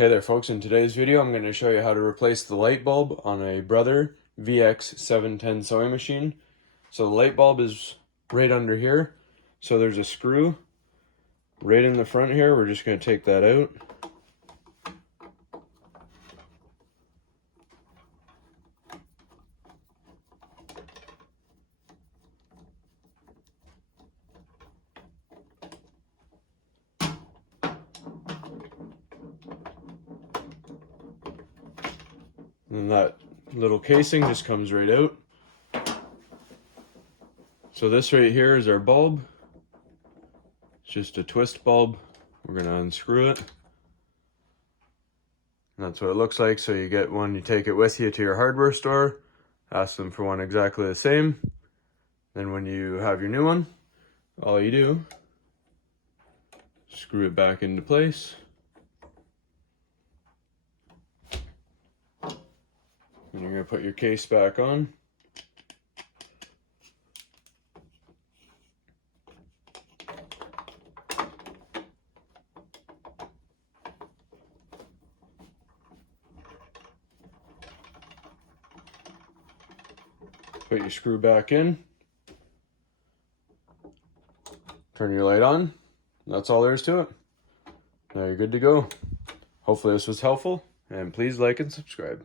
Hey there folks, in today's video I'm going to show you how to replace the light bulb on a Brother VX710 sewing machine. So the light bulb is right under here, so there's a screw right in the front here. We're just going to take that out. And that little casing just comes right out. So this right here is our bulb. It's just a twist bulb. We're going to unscrew it. And that's what it looks like. So you get one, you take it with you to your hardware store, ask them for one exactly the same. Then when you have your new one, all you do, screw it back into place. And you're going to put your case back on. Put your screw back in. Turn your light on. That's all there is to it. Now you're good to go. Hopefully this was helpful, and please like and subscribe.